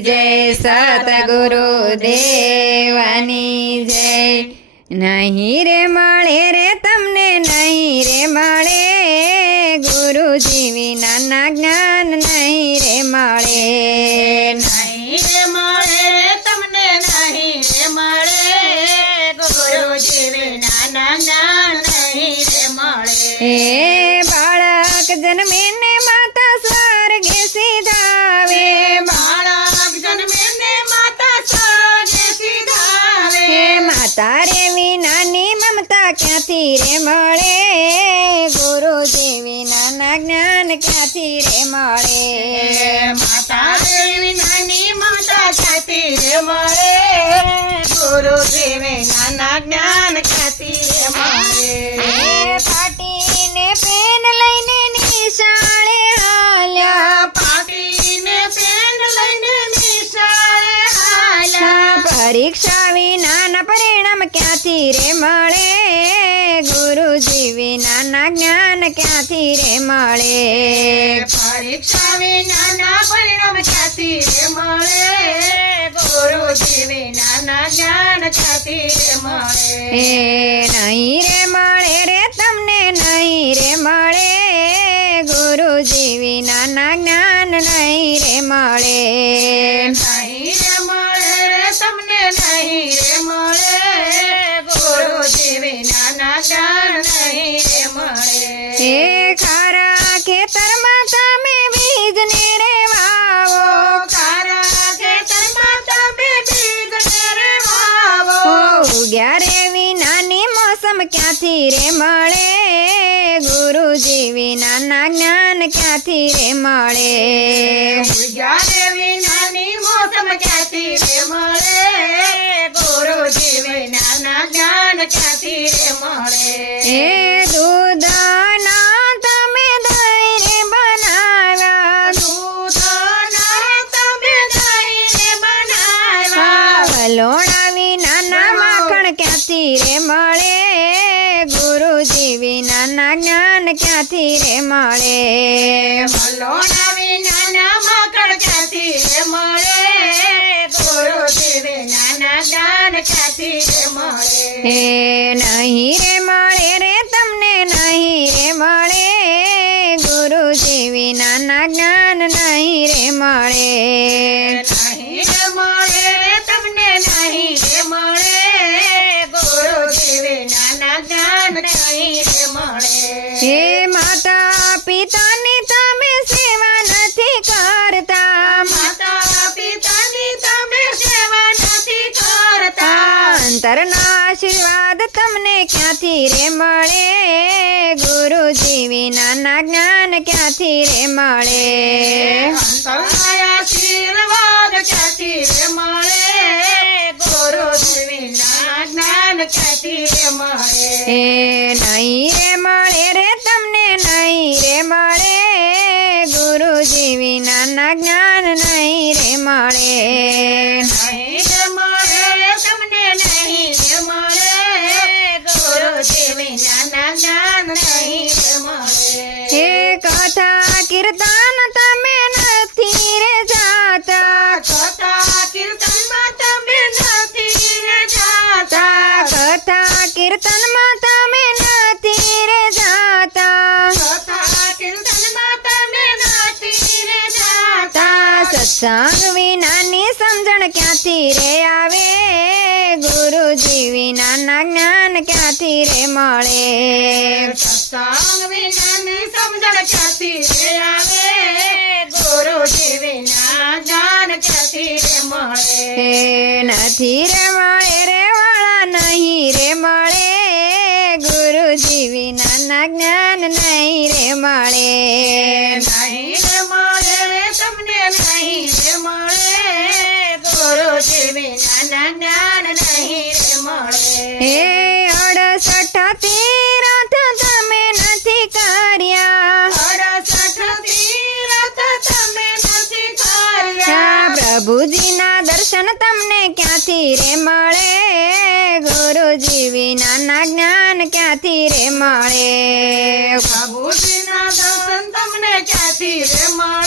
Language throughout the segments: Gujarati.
જય સતગુરુ દેવાની જય. નહીં રે મળે રે તમને નહીં રે મળે ગુરુજી વિનાના જ્ઞાન નહીં રે મળે. નહીં રે મળે તમને નહીં રે મળે ગુરુજી વિનાના જ્ઞાન નહીં રે મળે. ક્યાંથી રે મળે? ગુરુદેવી નાના જ્ઞાન ક્યાંથી રે મળે? માતા દેવી નાની માતા ક્યાંથી રે મળે? ગુરુદેવી નાના જ્ઞાન ક્યાંથી રે મળે? પાટીને પેન લઈને નિશાળે હાલ્યા. પાટીને પેન લઈને નિશાળે હાલ્યા. પરીક્ષા વિનાના પરિણામ ક્યાંથી રે મળે? ગુરુજી વિનાના જ્ઞાન ક્યાંથી રે મળે? પરીક્ષા વિનાના પરિણામ ક્યાંથી રે મળે? ગુરુજી દેવી નાના જ્ઞાન ક્યાંથી રે મળે? એ નહીં રે મળે ક્યાંથી રે મળે? ગુરુજી વિનાના જ્ઞાન ક્યાંથી રે મળે? ઉગ્યા મોસમ ક્યાંથી રે મળે? ગુરુ દેવી નાના જ્ઞાન ક્યાંથી રે મળે? દૂધના તમે દહીં રે બનાવ્યા. દૂધના તમે દહીંને બનાવ્યા. વલોણા વિનાના માખણ ક્યાંથી રે મળે? ગુરુજી વિનાના જ્ઞાન ક્યાંથી રે મળે મલોના વિનાના માકડ ક્યાંથી રે મળે ગુરુ દેવે નાના દાન ક્યાંથી રે મળે હે નહીં રે મળે રે તમને નહીં રે મળે ગુરુજી વિનાના જ્ઞાન નહીં રે મળે નહીં રે મળે રે તમને નહીં રે મળે હે માતા પિતાની તમે સેવા નથી કરતા માતા પિતાની તમે સેવા નથી કરતા અંતરના આશીર્વાદ તમને ક્યાંથી રે મળે ગુરુજી વિનાના જ્ઞાન ક્યાંથી રે મળે અંતરના આશીર્વાદ ક્યાંથી રે મળે ગુરુ દેવીના જ્ઞાન ક્યાંથી રે મળે ગુરુજી વિનાના જ્ઞાન નહીં રે મળે. નહીં રે મળે તમને નહીં રે મળે. ગુરુ દેવીના જ્ઞાન નહીં રે મળે. હે કથા કીર્તન તમે નથી રે જાતા. કથા કીર્તનમાં તમે નથી રે જાતા. કથા કીર્તનમાં વિનાની સમજણ ક્યાંથી રે આવે ગુરુજી વિનાના જ્ઞાન ક્યાંથી રે મળે સત્સંગ વિનાની સમજણ ક્યાંથી રે આવે ગુરુ વિના જ્ઞાન ક્યાંથી રે મળે હે નથી રે મળે રે વાળા નહીં રે મળે ગુરુજી વિનાના જ્ઞાન નહીં રે મળે નહીં રે મળે રે તમને નહીં વિના જ્ઞાન નહીં રે મળે હે અડસઠ તીરથ તમે નથી કર્યા અડસઠ તીરથ તમે નથી આ કર્યા પ્રભુજીના દર્શન તમને ક્યાંથી રે મળે ગુરુજી વિનાના જ્ઞાન ક્યાંથી રે મળે પ્રભુજીના દર્શન તમને ક્યાંથી રે મળે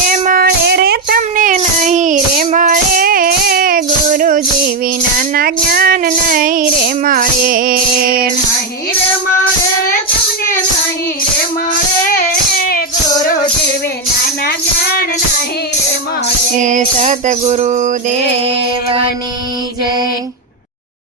નહીં રે મળે હે દેવની જય.